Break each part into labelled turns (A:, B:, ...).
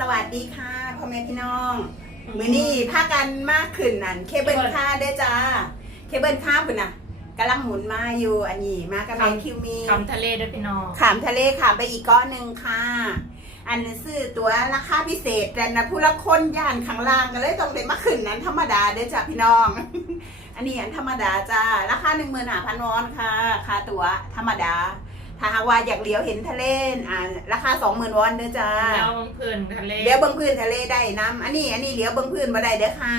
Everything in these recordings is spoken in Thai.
A: สวัสดีค่ะพ่อแม่พี่น้อง มือนี้พากันมากขึ้นนั่นเคเบิลค่าเด้อจ้า เคเบิลค่าพุ่นน่ะกำลังหมุนมาอยู่อันนี้มากับแมงคิวมี
B: คำทะเลด้วยพี่น้อง
A: ขามทะเลขามไปอีกก้อนหนึ่งค่ะ อันนี้ซื้อตัวราคาพิเศษแต่นะผู้ละคนย่านข้างล่างก็เลยต้องเลยมาขึ้นนั้นธรรมดาเด้อจ้าพี่น้อง อันนี้อันธรรมดาจ้าราคาหนึ่งหมื่นห้าพันวอนค่ะค่าตัวธรรมดา ถ้าหากว่าอยากเลี้ยวเห็นทะเลอ่าราคาสองหมื่นวอนเด้อจ้า
B: แล้วเพื่อนทะเล
A: เลี้ยวเบิ้งพื้นทะเลได้น้ำอันนี้อันนี้เลี้ยวเบิ้งพื้นมาได้เด้อค่ะ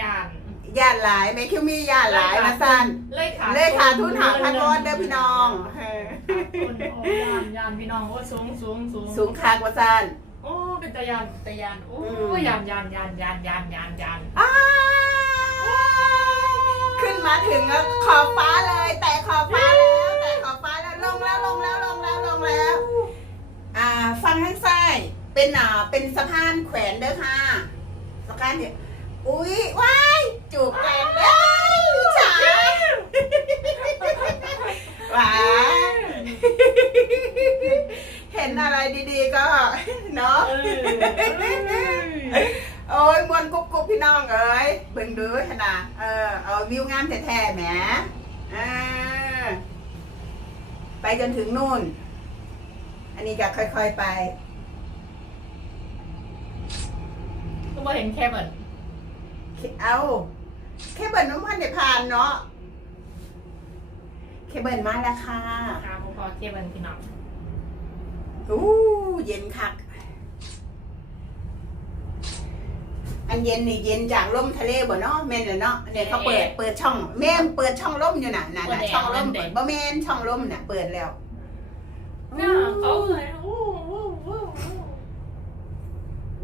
B: ย่าน
A: ย่านหลายแม่คิวมีย่านหลายมาสั้น
B: เลยขา
A: เลขขาทุนหาพันวอนเด้อพี่น้องเออ
B: ขาดทุนโอ้ย่านย่านพี่น้องโอ้สูงสูงสูง
A: สูงคากว่าสั้น
B: โอ้เป็นตะยานตะยานโอ้
A: อืม
B: ยานยานยานยานยานยานยาน
A: อ้ายขึ้นมาถึงแล้วขอบฟ้าเลย แต่ขอบฟ้า แล้วลงแล้วลงแล้วลงแล้วลงแล้ว อ่าฟังข้างซ้ายเป็นอ่าเป็นสะพานแขวนเด้อค่ะสะพานเนี่ยอุ้ยว้ายจูบกันเลยจ๋าว้าเห็นอะไรดีๆก็เนาะโอ้ยมวนกุ๊บกุ๊บพี่น้องเอ้ยเบิ่งดูขนาดเออเอาวิวงามแท้ๆแหมออไป จนถึงนู่น อันนี้ก็ค่อยๆไป
B: ก็บ่เห็นแค่เหมือน
A: เอาเคเบิลน้ำมันได้ผ่านเนาะเคเบิลมาแล้วค่ะ
B: ตามพอเทียบกันพี่น้อง
A: อู้เย็นคัก อันเย็นนี่เย็นจากลมทะเลบ่เนาะแม่นเลยเนาะเนี่ยเขาเปิดเปิดช่องแม่นเปิดช่องลมอยู่น่ะน่ะน่ะช่องลมเปิดบ่แม่นช่องลมน่ะเปิดแล้ว
B: น่าเขาเลยโอ้โอ้โอ้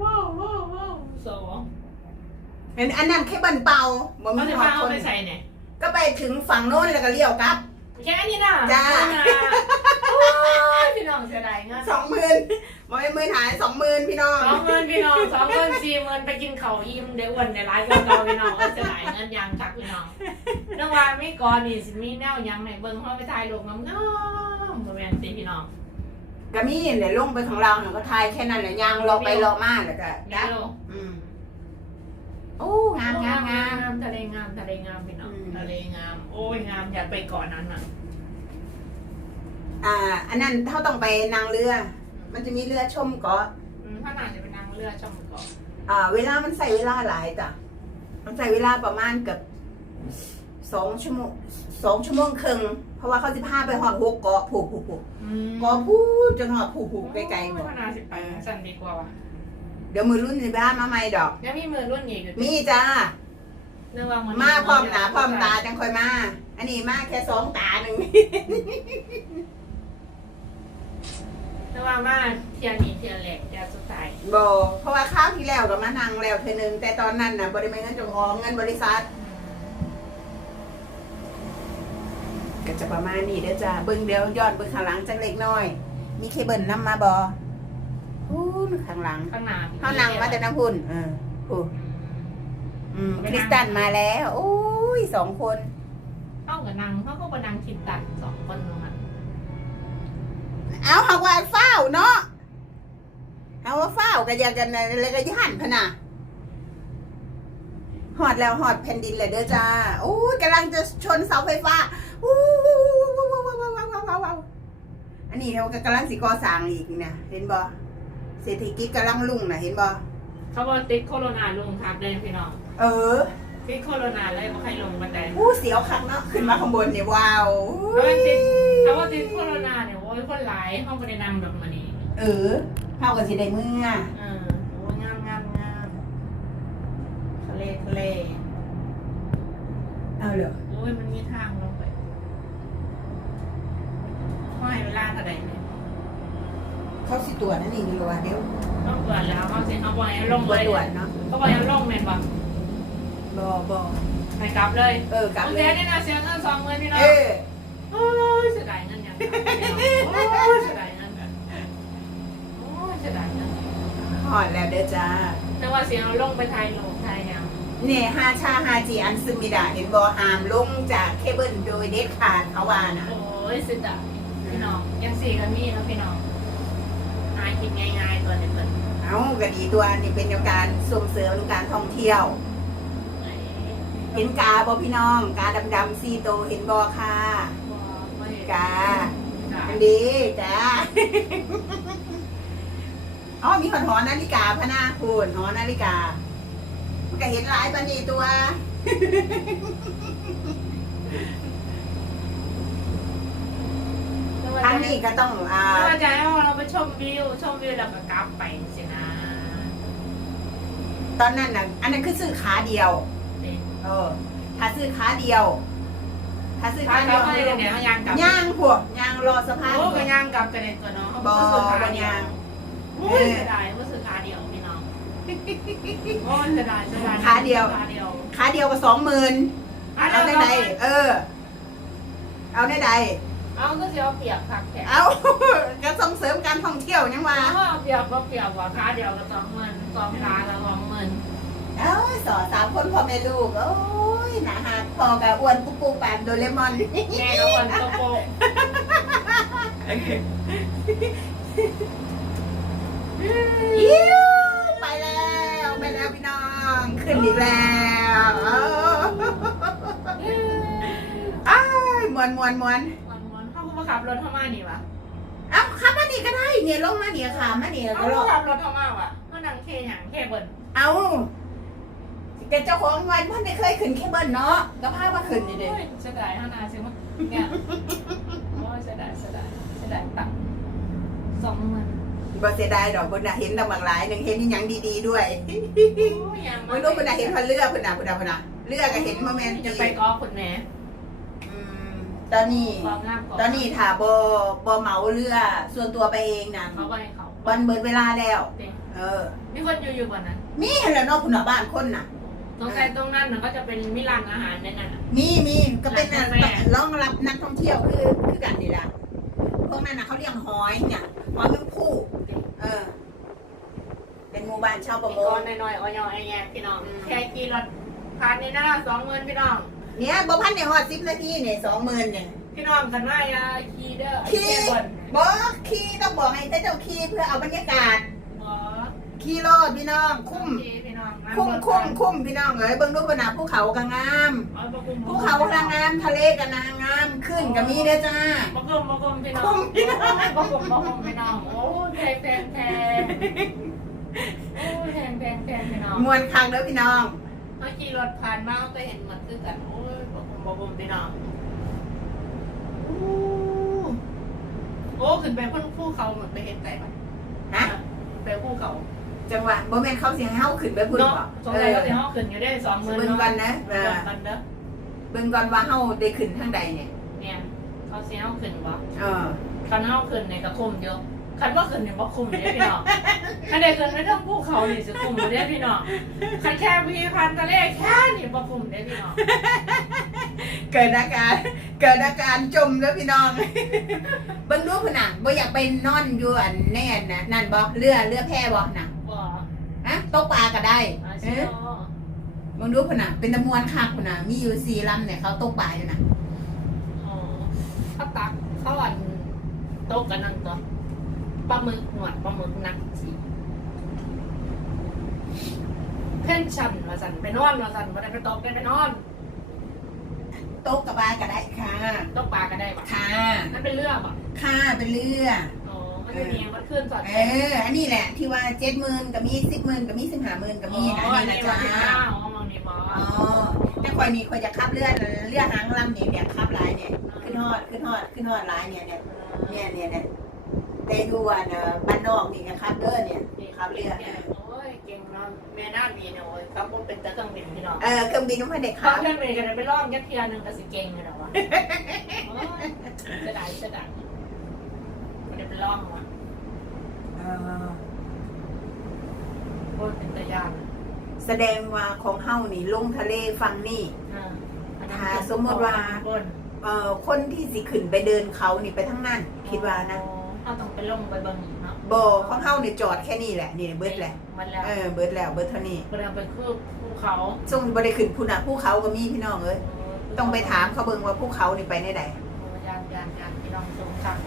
B: ว้าวว้าวว้าวสอง
A: เห็นอันนั้นแค่บันเป่าบ่
B: เขา
A: มี
B: จะ
A: หอ
B: พา
A: ดค
B: เอา
A: น
B: ไปใส่เนี่ย
A: ก็ไปถึงฝั่งโน้นแล้วก็เลี้ยวกลับ
B: แค่นี้นะ
A: จ้า
B: โอ้ยพี่น้องเสียดายเงิน
A: สองหมื่น บ่ให้หมื่นหายสองหมื่นพี่น้อง
B: สองเงินพี่น้องสองเงินสี่เงินไปกินเขาวอิ่มเดี๋ยวอ้วนเดี๋ยวร้ายกว่าเราพี่น้องเออเสียดายเงินยังจักพี่น้องเรื่องว่าไม่ก่อนนี่สิมีแนวยังไหนเบิ่งเขาไปถ่ายรูปงามๆบ่แม่นสิพี่น้อง
A: ก็มีเนี่ยลงไปของเราเนี่ยก็ทายแค่นั้นแหละยางรอไปรอมาแล้วก็
B: เดี๋
A: ดั
B: ย
A: บ
B: ว
A: อืมโอ้งามงามงาม
B: งามทะเลงามทะเลงามพี่น้อง
A: อืม
B: ทะเลงาม โอ้ยงามอยากไปก่อนนั้นน่ะ
A: อ่า อันนั้นเท่าต้องไปนางเรือ มันจะมีเรือชมเกาะ
B: อืมถ้าหนาจะไปนั่งเรือชมเกาะ
A: อ่า เวลามันใส่เวลาหลายจ้ะมันใส่เวลาประมาณเกือบสองชั่วโมงสองชั่วโมงครึ่งเพราะว่าเขาจะพาไปหอดหกเกาะผูกผูกผูก
B: อืม
A: เกาะพูดจนหอดผูกผูกไกลๆหมด
B: ถ้าหนาสิไปสั่นดีกว่าว่ะ
A: เดี๋ยวมือรุ่นในบ้านมาใหม่ดอก
B: ยังมีมือรุ่นอีกอยู่
A: มีจ้า
B: เรื่องว่ามัน
A: มาพร้อมหนาพร้อมตาจังค่อยมา อันนี้มาแค่สองตาหนึ่ง
B: เรื่องว่ามาเทียนนี้เทียนแหลกเทียนสุดท้าย
A: บอเพราะว่าข้าวที่แล้วก็มานั่งแล้วเธอหนึ่งแต่ตอนนั้นน่ะบริเวณเงินจงออมเงินบริษัทก็จะประมาณนี้เด้อจ้าเบิ้งเดียวย้อนเบิ้งข้างหลังจังเล็กน้อย มีเคเบิลนำมาบอพูนข้างหลัง
B: ข้างหน้า
A: เขานั่งมาแต่น้ำพุ่นเออพูอืมคริสตันมาแล้วโอ้ยสองคน
B: เข้ากับนางเขาก็กับนางคิดตัดสองคนลงอะ
A: เอาหากว่าเฝ้าวเนาะเอาว่าเฝ้าวก็อยากกันอะไรก็ย่านพนะหอดแล้วหอดแผ่นดินเลยเด้อจ้าโอ้ยกำลังจะชนเสาไฟฟ้าอู้อันนี้เขากำลังสิก่อสร้างอีกนี่นะเห็นบ่เศรษฐกิจกำลังรุ่งนะเห็นบ่
B: เขาบอกติดโคโรนาลงทับเลยพี่น้อง
A: เออ
B: ติดโคโรนาเลยบอกใครลงบันได
A: อู้เสียวคักเนาะขึ้นมาข้างบนเนี่ยว้าว
B: เขาว่าติดเขาว่าติดโคโร คนหลายห้องบริณังแบบมานี้
A: เออเท่ากับสิได้มืออะ
B: เออโอ้ยงามงามงามทะเลทะเล
A: เอาเหรอ
B: โอ้ยมันมีทางลงไปห้อยเวลาเท่าไหร่เนี่ย
A: เขาสิตรวจนั่นนี่ดีกว่าเดี๋ยว
B: ต้องตรวจแล้วเขาสิเอาไว้ลง
A: ตร
B: เล
A: วจ
B: ย
A: ตรวจเนาะ
B: เขาบอกยังลงเมนบ่
A: บอบอ
B: ไปกลับเลย
A: เออ กลับ
B: เอา
A: เล
B: เสีย
A: ย
B: นี่นะเสียเงินสองหมื่นพี่น้อง
A: เออ
B: โอ้ยเสียดายเงินยัง โอ้ยเสียดายเงินแบบโอ้ยเสียดายเงิน
A: หอดแล้วเด้อจ้า
B: แต่ว่าเสียเอาลงไปไทยลงไทยยัง
A: เนี่ยฮาชาฮาจีอันซึมิดาเห็นบอหามลงจากเคเบิลโดยเด็ดขาดเขาว่านะ
B: โอ้ยเสียดายพี่น้องยังสี่กันมีแล้วพี่น้องหาคิดง่ายๆตัวนี้เปิด
A: เอาก็ดีตัวนี่เป็นการส่งเสริมการท่องเที่ยว เห็นกาบอพี่น้อง กาดำๆซีโตวเห็นบอค่ะ กาอันดีจ้าอ๋อมีหอนหอนาฬิกาพะนาคุณหอนาฬิกา มันก็เห็นหลายปานนีตัวครั้งนี้ก็ต้องอ่า
B: ถ้าจะให้เราไปชมวิว ชมวิวแล้วก็กลับไปสินะ
A: ตอนนั้นน่ะ อันนั้นคือซื้อขาเดียว เออ ถ้าซื้อขาเดียว ถ้าซื้อ
B: ถ้า
A: ขาเดี
B: เขา
A: ยว
B: ให้เนี่ยเขาย่างกลับ
A: ย่างพวกย่างรอสะพาน
B: โอ้ก็ย่างกลับกันเลยตัวเนาะ
A: บ่บ่ย่าง
B: โอ้ยเสียดายว่าซื้อขาเดียวพี่น้องโอ้ยเสียดายเสียดาย
A: ขาเดียว
B: ขาเดียว
A: ขาเดียวก็สองหมื่น
B: ขา
A: เอา
B: เดี
A: ได้
B: ยว
A: ใดเออ เอาได้ใด
B: เอาก็เสียเปรียบผักแขก
A: เอาก็ส่งเสริมการท่องเที่ยวยังว่า
B: เอาเปรียบก็เปรียบว่าขาเดียวก็สองหมื่นสองขาละสองหมื่น
A: เอ้ยสอสามคนพ่อแม่ลูกโอ้ย หนาหักพอกับอ้วนปุ๊บปุ๊บปานโดเรมอน
B: แม่ก็คนโตโก
A: ยิ้วไปแล้วไปแล้วพี่น้อง ขึ้นอีกแล้วอ้ายมวนมวนมวน
B: มันมันเขามาขับรถเข้ามานี่วะ
A: เอ้าขับมานี่ก็ได้เนี่ยลงมาเนี่ยขามาเนี่ย
B: เขา
A: ก็ลง
B: ขับรถเข้ามาวะก็นั่งเคหยังเคเบิ้ล
A: เอา แต่เจ้าของวันเพิ่นได้เคยขึ้นเคเบิลเนาะก็พามาขึ้นนี่เด้
B: โอ้ยเสียดายห้านาซื้อมาเนี่ยโอ้ยเสียดายเสียดายเสียดายตังค์สองหมื่น
A: บ่เสียดายดอกเพิ่นน่ะเห็นตำบักหลายหนึงเห็นอีหยังดีๆด้วย
B: โอ้ยยัง
A: ไม่รู้เพิ่นน่ะเห็นเพิ่นเลือกเพิ่นน่ะเพิ่นน่ะเพิ่นน่ะเลือกก็เห็นบ่แม่น
B: จะ
A: จี
B: ไปก้อคุณแม่
A: อืมตอนนี้
B: ความงามก่อน
A: ตอนนี้ถ้าบ่บ่เหมาเรือ ส่วนตัวไปเองน่ะ
B: เขาก็ให้เขา
A: วันเบิดเวลาแล้ว
B: เด็ก
A: เออ
B: มีคนอยู่อยู่กว่านั้น
A: มีหั่นแหล้วเนาะพุ่นน่ะบ้านคนน่ะ
B: ตรงใจตรงนั้นน่ะก็จะเป็นมิลานอาหารในนั้นน่ะ
A: มีมีก็เป็นน่ะ
B: ร้านกาแฟ
A: รองรับนักท่องเที่ยวคือคือกันนี่ล่ะพวกนั้นน่ะเขาเลี้ยงหอยเนี่ยหอยแมงผู้เออ เป็นหมู่บ้านชาวประ
B: มี
A: ม
B: ก้อน
A: ง
B: น้อยๆอ้อยๆไอ้แย่พี่น้อง
A: อืม
B: แค่กี่รถผ่านในหน้าสองหมื่นพี่น้อง
A: เนี่ยบ่พันในฮอด10นาทีเนี่ย20,000เนี่ย
B: พี่น้องกันว่าอย่าขี่เด้อไอ้
A: ขี่
B: แย่บน
A: บอกขี่ต้องบอกให้เจ้าขี่เพื่อเอาบรรยากาศ
B: อ๋อ
A: ขี่รถพี่น้องคุ้ม
B: โอเคพี่น้องนะ
A: คุ้มคุ้มคุ้มพี่น้องเอ้ยเบิ่งดูบนหน้าภูเขาก็งาม
B: เอาบ่คุ้ม
A: ภูเขาก็งามทะเลก็นางงามขึ้นก็มีเด้อจ้า
B: บ่คุ้มบ่คุ้มพี่น้อง
A: คุ้มพี่น้อง
B: บ่คุ้มบ่คุ้มพี่น้องโอ้ยแพงแพงแพงโอ้ยแพงแพงแพงพี่น้อง
A: มวนคักเด้อพี่น้อง
B: เมื่อขี่รถผ่านมาก็เห็นเหมือนคือกันโอ้ยบ่คุ้มบ่คุ้มพี่น้องโอ้ขึ้นไปบนภูเขาเหมือนไปเห็นไก่ปะ
A: ฮะ
B: ไปภูเขา
A: จังหวะบ่แม่นเขาสิให้เฮาขึ้นไปพุ่น
B: เนาะ
A: บ่
B: สง
A: เอ
B: สัย
A: อ
B: ก็สิเฮาขึ้นอยู่ได้สองหมื่น
A: เบิ่ง
B: เนาะ
A: ก่อนนะเอ
B: เบิ่
A: อง
B: กันเด้อ
A: เบิ่งก่อนว่าเฮาได้ขึ้นทางใดเนี่ย
B: เนี่ยเขาสิเฮาขึ้นบ่
A: เออ
B: คันเฮาขึ้นเนี่ยก็คุ้มเยอะคันว่าขึ้นเนี่ยบ่คุ้มเด้พี่น้องคันได้ขึ้นไปเทั้งภูเขานี่สิคุ้มบ่เด้พี่น้องคันแค่มีพันทะเลแค่นี่บ่คุ้มเด้พี่น้อง
A: เกิดอาการเกิดอาการจมเด้อพี่น้องเบิ่งดูพุ่นน่ะบ่อยากไปนอนอยู่อันแน่นน่ะนั่นบ่เรือเรือแพบ่น่ะ
B: บ่
A: ฮะตกปลาก็ได้
B: อา
A: เอ
B: ชิ
A: อ
B: โน
A: มึงดูพุ่นน่ะ เป็นตะมวนคักพุ่นน่ะ มีอยู่สี่ลำเนี่ยเขาตกปลาอยู่น่ะ
B: อ๋อเขาตักเขาอันโต๊ะกันนั่งตัวปลาหมึกหนวดปลาหมึกนักสิเพ่นชันว่าสั่นไปนอนว่าสั่นบ่ได้ไปตกไปไปนอน
A: ตกกับปลาก็ได้ค่ะ
B: ตกปลาก็ได้บ่
A: ค่ะ
B: นั่นเป็นเรือบ่
A: ค่ะเป็นเรือ
B: อ๋อ มันจะมีมันขึ้นสอด
A: เออ อันนี้แหละที่ว่าเจ็ดหมื่นก็มีสิบหมื่นก็มีสิบห้าหมื่นก็มีนะ
B: อ๋อ
A: นี่
B: ใน
A: นะ
B: วัน
A: จ๊ะ
B: ที่เก้าอ๋อมองนี่บ่
A: อ๋อแต่คอยนี่คอยจะขับเรือเรือหางลำเนี่ยเนี่ยขับหลายเนี่ยขึ้นฮอดขึ้นฮอดขึ้นฮอดหลายเนี่ยเนี่ยเนี่ยเนี่ยเนี่ยได้ดูว่าเนอะบ้านนอกนี่ก็ขับเรือเนี่ยขับเรือ
B: โอ้ยเก่งเนาะแม่น้ามีเนี่ยโอ้ยครับผมเป็นตะกังบินพี่น้อง
A: เออเครื่องบินน้องพันเด็ก
B: เขา
A: ขับ
B: เพื่อนเมย์กันไปล่องยักษ์เทียนึงก็สิเก่งเลยหรอวะโอ้ยจะได้จะได้ มันได้ไปล่องว่ะ
A: เออ
B: โอ้ยเป็นตะยาน
A: แสดงว่าของเฮานี่ลงทะเลฟังนี่
B: อ่า
A: ถ้าสมมุติว่า
B: บน
A: เอ่อคนที่สิขึ้นไปเดินเขานี่ไปทั้งนั้น คิดว่านะ
B: เขาต้องไปลงไปเบิ่งเนาะ
A: บ่ของเฮานี่จอดแค่นี้แหละนี่เบิดแหละ
B: มันแล้ว
A: เออเบิดแล้วเบิดเท่านี้
B: เวลาไปคือภูเขา
A: ส่งบ่ได้ขึ้นภูน่ะภูเขาก็มีพี่น้องเอ้ยต้องไปถามเขาเบิ่งว่าภูเขานี่ไปในใด
B: โอ้ยานยานยานพี่น้องสงสาร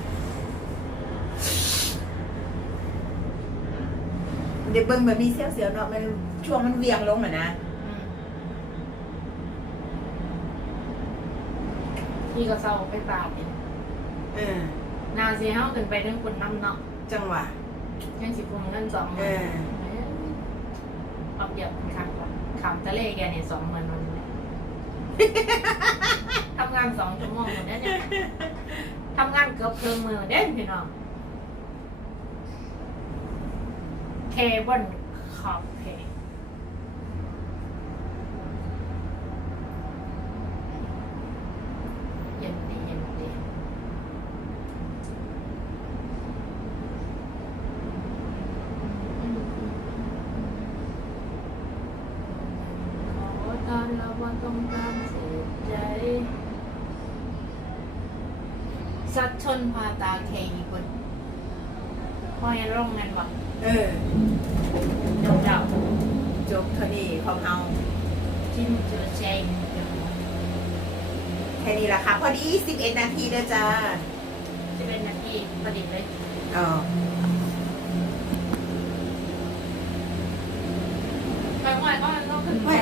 A: เดี๋ยวเบิ่งแบบนี้เสียวเสียวๆเนาะมันช่วงมันเวียงลงอะนะ
B: อืมพี่ก็เศร้าไปปราบเนี่ย
A: เออ
B: นาซีเฮาขึ้นไปเรื่องคนน้ำเนาะ
A: จังหวะ
B: ยังสิบวงเงินสองห
A: เอ
B: มื่น
A: อ
B: ปรับเหยียบคันก่อนขำทะเลแกเนี่ยสองหมื่นวันนี้ทำงานสองชั่วโมงหมดแล้วเนี่ยทำงานเกือบครึ่งมือเด้พี่น้อง เคเบิลขอบเพเย็นดีเย็นดีขอตอนเราว่าต้องการเสียใจ สัตชนพาตาเคอีกคนพอยร่องกันบอก
A: เออ
B: เดาเดา
A: จบเท่านี้ของเฮา
B: จิ้มเจอเชง
A: แค่นี้ละค่ะ พอดี 11 นาทีเด้อจ้า
B: จะเป็นนาทีประดิษฐ์เลย
A: อ๋อ
B: ไปไหวก็มันต้องขึ้น
A: ไม่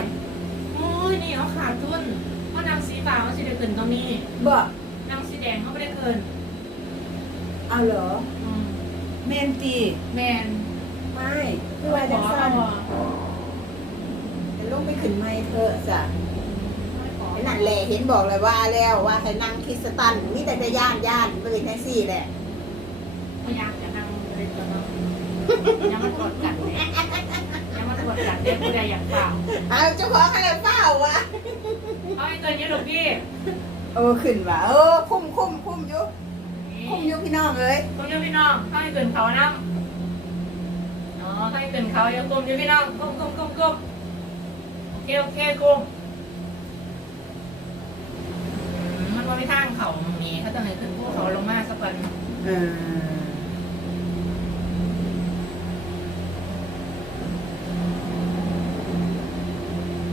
B: โอ้ยนี่เขาขาดทุนเพราะนางสีฟ้าเขาจะได้ขึ้นตรงนี้
A: บ่
B: นางสีแดงเขาไม่ได้ขึ้น
A: เอาเหรอ
B: อืม
A: แมนตี
B: แมน
A: ไม่คือว่าจังสั้นแต่ลูกไม่ขึ้นไม่เธอะจ้ะไอ้นั่นแหละเห็นบอกเลยว่าแล้วว่าให้นั่งคริสตันมีแต่จะย่านย่านเป็นแท็กซี่แหละ
B: พยายามจะนั่งเลยตัวน้องยังมันกดกัดเลยยังมันกดกัดเด็กผู้ใดอยากเปล่า
A: เอาเจ้าของอะไรเปล่าวะ
B: เอาไอ้ตัวนี้หลวงพี่
A: เออขึ้นว่ะเออคุ้มคุ้มคุ้มอยู่คุ้มอยู่พี่น้องเลย
B: กุ้มอยู่พี่น้องข้าให้เกินเขาน้ำ อ๋อข้าให้เกินเขาอย่ากุ้มอยู่พี่น้องกุ้มกุ้มกุ้มกุ้มโอเคโอเคกุ้มมันว่าไม่ทางเขามีเขาต้องให้ขึ้นพวกเขาลงมาสักวัน
A: เออ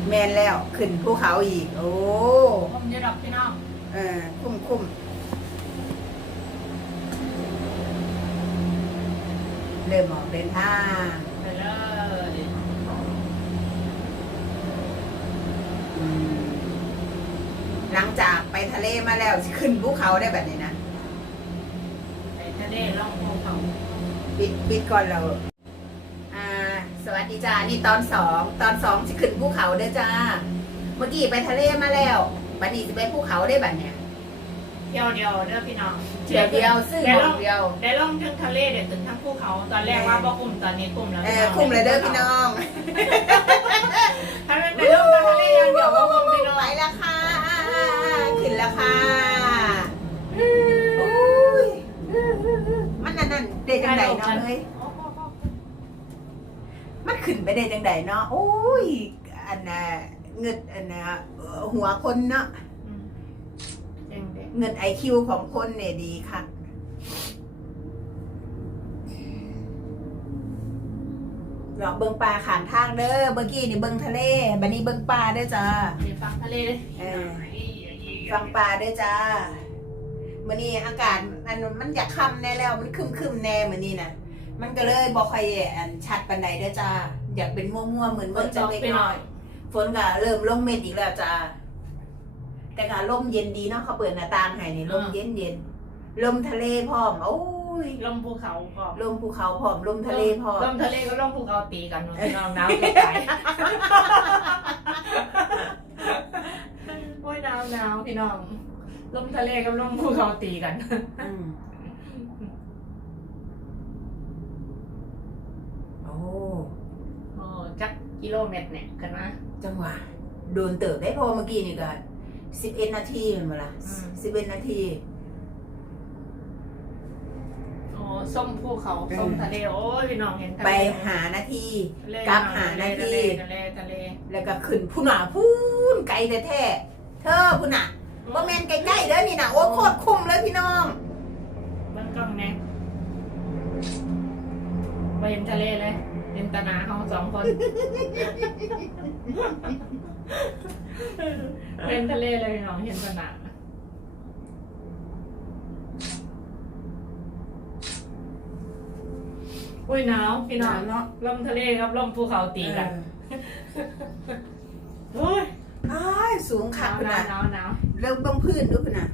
A: แมนแล้วขึ้นภูเขาอีก โอ้
B: กุ้มเยอะดอกพี่น้อง
A: เออคุ้มคุ้ม เริ่มออกเดินทาง
B: ไปเลย
A: อืมหลังจากไปทะเลมาแล้วสิขึ้นภูเขาได้แบบนี้นะ
B: ไปทะเลล่องภูเขา
A: ปิดปิดก่อนเรา อ่า สวัสดีจ้านี่ตอนสองตอนสองจะขึ้นภูเขาเด้อจ้า เมื่อกี้ไปทะเลมาแล้วบัดนี้จะไปภูเขาได้บัดเนี่ย
B: เที่ยวเดียวเด้อพี่น้อง
A: เที่ยวเดียวซื้อ
B: ได้
A: หม
B: ล่
A: อ
B: อง
A: งเดียว
B: ได้ล่องทั้งทะเลเดี๋ยวถึงทั้งภูเขาตอนแรกว่าบ่คุ้มตอนนี้คุ้มแล้ว
A: เออคุ้มเลยเด้อพี่น้อง
B: ถ้าเป็นไปล่องทะเลอย่างเดียวบ่คุ้มพี่น้อง
A: ไปแล้วค่ะขึ้นแล้วค่ะโอ้ยมันนั่นนั่นเดจังใดเนาะเอ้ยมันขึ้นไปได้จังใดเนาะโอ้ยอันน่ะเงิดอันน่ะเอ่อหัวคนเนาะ
B: อืม เจ๋งเด็ก
A: เงินไอคิวของคนเนี่ยดีค่ะหลอกเบิงปลาขานทางเด้อเมื่อกี้นี่เบิงทะเลบัดนี้เบิงปลาเด้อจ้า
B: เดี๋ยวฟังทะเลเลย
A: เออฟังปลาเด้อจ้ามื่อนี้อากาศมันมันอยากค่ำแน่แล้วมันคึมคึมๆแน่มื่อนี้นะมันก็เลยบอกใครอันชัดปันใดเด้อจ้าอยากเป็นมั่วๆเหมือน
B: เบิ
A: เมื่
B: ร์
A: อ
B: จ
A: จะ
B: อก
A: เล็ก
B: ไปห
A: น้
B: น่
A: อ
B: อยย
A: ฝนก็เริ่มลงเม็ดอีกแล้วจ้า แต่ก็ลมเย็นดีเนาะเขาเปิดหน้าต่างให้นี่ลมเย็นเย็นๆลมทะเลพร้อมโอ้ย
B: ลมภูเขาก็
A: ลมภูเขาพร้อมลมทะเลพร้อม
B: ลมทะเลก็ลมภูเขาตีกันพี่น้องน้ำกระจายโอ้ยหนาวหนาวพี่น้องลมทะเลกับลมภูเขาตีกัน
A: อืมโอ้
B: โอ้จักกิโลเมตรเนี่ยกันนะ
A: จังหวะโดนเติบได้พอเมื่อกี้นี่ก็ สิบเอ็ดนาทีแมันมาละ
B: อืม
A: สิบเอ็ดนาที
B: โอ้ส้มภูเขาส้มทะเลโอ้ยพี่น้องเห็นทะเล
A: ไปหานาที
B: ทะเล
A: กลับหานาที
B: ทะเลทะเลทะเล
A: แล้วก็ขึ้นผู้หนาพูนไกลแท้ๆเธอผู้หนาว่าแมนใกล้ๆเด้อนี่นะโอ้โคตรคุ้มเลยพี่น้อง
B: เบิ้งกล้องแน่ไปเห็นทะเลเลยเห็นตาหนาเขาสองคน เป็นทะเลเลยพี่น้องเห็นตาหนาอุ้ยหนาวพี่น้อง
A: เนาะ
B: ลมทะเลครับลมภูเขาตีกันโอ้ย
A: อ้ายสูง
B: ห
A: คัก
B: นาว
A: พุ่น
B: หนา
A: น่ะ
B: วหนาวหนาว
A: เริ่มเบิ่งพื้นดูพุ่นน่ะ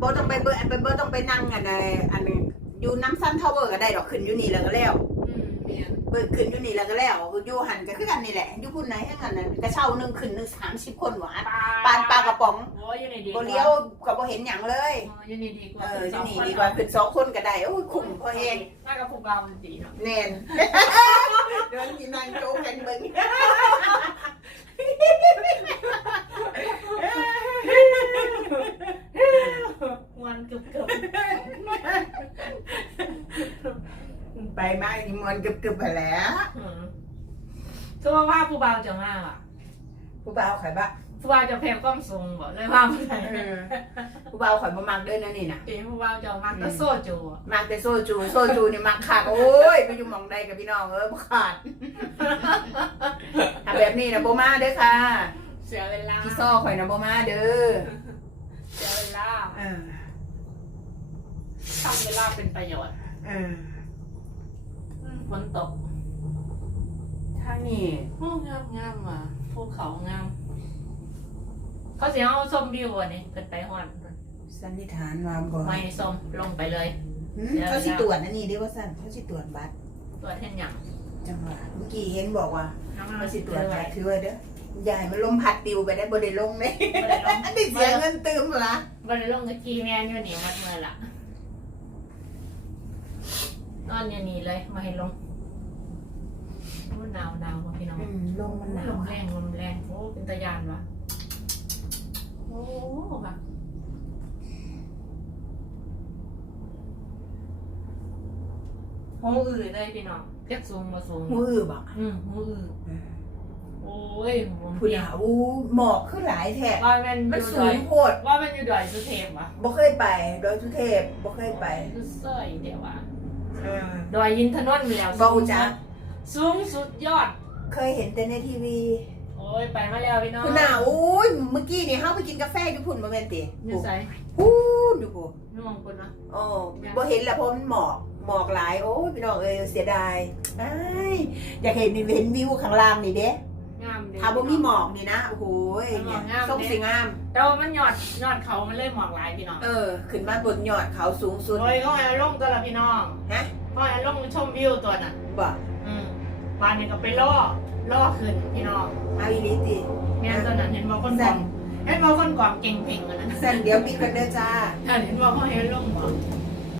A: บ่ต้องไปเบิ่งอันไปเบิ่งต้องไปนั่งอันใดอันนี้อยู่น้ำซันทาวเวอร์ก็ได้ดอกขึ้นอยู่นี่แล้วก็แล้ว
B: อืม เมียน
A: เบิ่งขึ้นอยู่นี่แล้วก็แล้วอยู่หันก็คือกันนี่แหละอยู่พุ่นไหนให้กันน่ะกระเช้าหนึงขึ้นหนึง30คนหวานปานปลากระป๋อง
B: โอ้ยยังไงดี
A: บ่เลี้ยวก็บ่เห็นหยังเลย
B: อ๋อยังไงดีกว่า
A: เออที่นี่ดีกว่าขึ้นสองคนก็ได้โอ้ยคุ้มพอแฮง
B: น่ากับพวกเรามันดีเนาะ
A: แน่น เดินมีนางโจ๊กกันเบิ่ง
B: มันเกือบเกือบ
A: ไปมาอีมวนกึบๆไปแหล้ว
B: ก็ว่าว่าผู้บ่าวจะมากอะ
A: ผู้บ่าวข่อยบ่
B: ผู้บ่าวจะแพ้กล้องทรงบอกเลยว่าไม่ได้
A: ผู้บ่าวข่อยบ่มักเด้อนะนี่น่ะ
B: เอ๋ผู้บ่าวจะมากก็โซจูอะ
A: มักแต่โซจูโซจูนี่มักขาดโอ้ยไปอยู่หม่องใดกับพี่น้องเออบ่ขาดถ้าแบบนี้นะบ่มาเด้อค่ะ
B: เสียเวลา
A: พี่ซ้อข่อยนะบ่มาเด้อ
B: เสียเวลา
A: เออ
B: ทำเวลาเป็นประโยชน์
A: เออ
B: ฝนตก
A: ทางนี้
B: โอ้งามงามอะภูเขางาม เขาเสียเอาส้มวิวอะนี่เกิดไปฮอด
A: สันนิษฐานว่าบ่
B: ไม่ส้มลงไปเลย
A: หืมเขาสิตรวจอันนี้เด้อว่าซั่นเขาสิตรวจบัตร
B: ตัวเท่นอย่าง
A: จังหวะเมื่อกี้เห็นบอกว่า
B: น้อง
A: เขา
B: เอา
A: สิ
B: สิ
A: ต
B: ต
A: ร
B: ร
A: ว
B: ว
A: จ
B: จ
A: บั
B: ไว้
A: ตรถือไว้เด้ออย่าให้มันลมพัดติวไปได้บ่ได้ลงเด้
B: บ่ได้ลง
A: อันนี้เสียเงินตืมละ
B: บ่ได้ลงกับกีแมนอยู่นี่มัดเมื่อละ นอนอย่างนี้เลยมาให้ลงโอ้หนาวหนาวว่ะพี่น้อง
A: อืมลมมันหนา
B: ล
A: ว
B: มแรงลมแรงโอ้เป็นตะยานวะโอ้ค่ะหูอือเลยพี่น้องเทียบสูงมาสูง
A: มือบอก
B: อืมหูอือโอ้ยผม
A: ผู้
B: เพีย
A: ดาวหมอกขึ้นหลายแถบ
B: ว่ามัน
A: มัน
B: อยู่
A: สู
B: ดอย
A: งโพด
B: ว่ามันอยู่ดอยสุเทพวะ
A: บ่เคยไปดอยสุเทพบ่เคยไป
B: คือเสยเดี๋ยววะ
A: เออ
B: ดอยยินทนนท์แล้ว
A: บ่ฮู้จัก
B: สูงสุดยอด
A: เคยเห็นแต่ในทีวี
B: โอ้ยไปมาแล้วพี่น้อง
A: คุณน่ะอุ้ยเมื่อกี้นี่เฮาไปกินกาแฟอยู่พุ่นบ่แม่นติ
B: อยู่ใส่
A: พูนอยู่พุ่น
B: น่วงคนนะ
A: โอ้บ่เห็นแล้วเพราะมันหมอกหมอกหลายโอ้ยพี่น้องเอ้ยเสียดายอ้ายอยากเห็นเห็นวิวข้างล่างนี่เด้
B: งามเด้
A: ถ้าบ่มีหมอกนี่นะโอ้โหเนี่ยส่งสิงาม
B: แต่ว่ามันยอดยอดเขามันเลยหมอกหลายพี่น้อง
A: เออ ขึ้นมาบนยอดเขาสูงสุด
B: โอ้ยก็ให้ลงตัวละพี่น้อง
A: ฮะ
B: ก็ให้ลงชมวิวตัวน่ะ
A: บ่
B: อืมบ้านนี้ก็ไปล่อล่อขึ้นพี่น้อง
A: เอาอีหลีติ
B: แม่นตัวนั้นเห็นบอกคนกล่อมเห็นบอกคนกล่อมเก่งเพ่งอันนั้น
A: สั่นเดี๋ยวปิดกันเด้อจ้า
B: ถ้าเห็นบอกเขาเห็นลงบอก